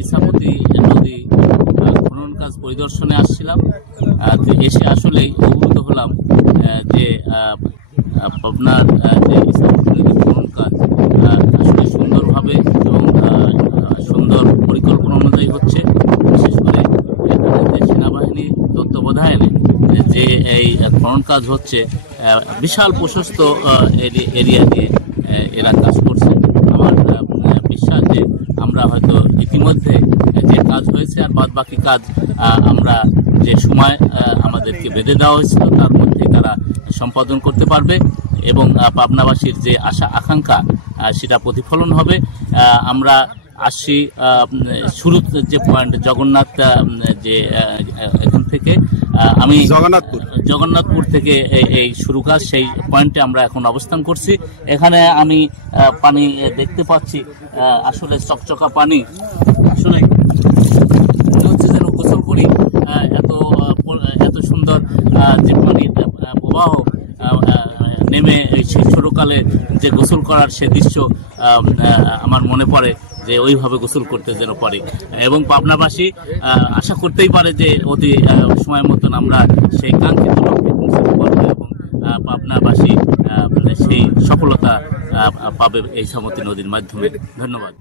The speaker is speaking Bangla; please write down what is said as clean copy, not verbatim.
ইছামতি নদী খনন কাজ পরিদর্শনে আসছিলাম। এসে আসলেই অবগত হলাম যে পাবনার যে ইছামতি নদী খনন কাজ আসলে সুন্দরভাবে এবং সুন্দর পরিকল্পনা অনুযায়ী হচ্ছে। বিশেষ করে এখানে যে সেনাবাহিনী তত্ত্বাবধানে যে এই খনন কাজ হচ্ছে, বিশাল প্রশস্ত এরিয়া দিয়ে এরা কাজ করছে। আমার বিশ্বাস যে আমরা হয়তো ইতিমধ্যে যে কাজ হয়েছে আর বাদ বাকি কাজ আমরা যে সময় আমাদেরকে বেঁধে দেওয়া হয়েছিল তার মধ্যে তারা সম্পাদন করতে পারবে এবং পাবনাবাসীর যে আশা আকাঙ্ক্ষা সেটা প্রতিফলন হবে। আমরা আসছি শুরু যে পয়েন্ট জগন্নাথ, যে এখান থেকে আমি জগন্নাথপুর থেকে এই শুরু কাজ, সেই পয়েন্টে আমরা এখন অবস্থান করছি। এখানে আমি পানি দেখতে পাচ্ছি, আসলে চকচকা পানি, আসলে মনে হচ্ছে যেন গোসল করি। এত সুন্দর যে পানির প্রবাহ নেমে সেই ছোটকালে যে গোসল করার সে দৃশ্য আমার মনে পড়ে, যে ওইভাবে গোসল করতে যেন পারি এবং পাবনাবাসী আশা করতেই পারে যে অতি সময় মতন আমরা সেই কাঙ্ক্ষিত লক্ষ্যে পৌঁছতে পারবো এবং পাবনাবাসী সেই সফলতা পাবে এই ইছামতি নদীর মাধ্যমে। ধন্যবাদ।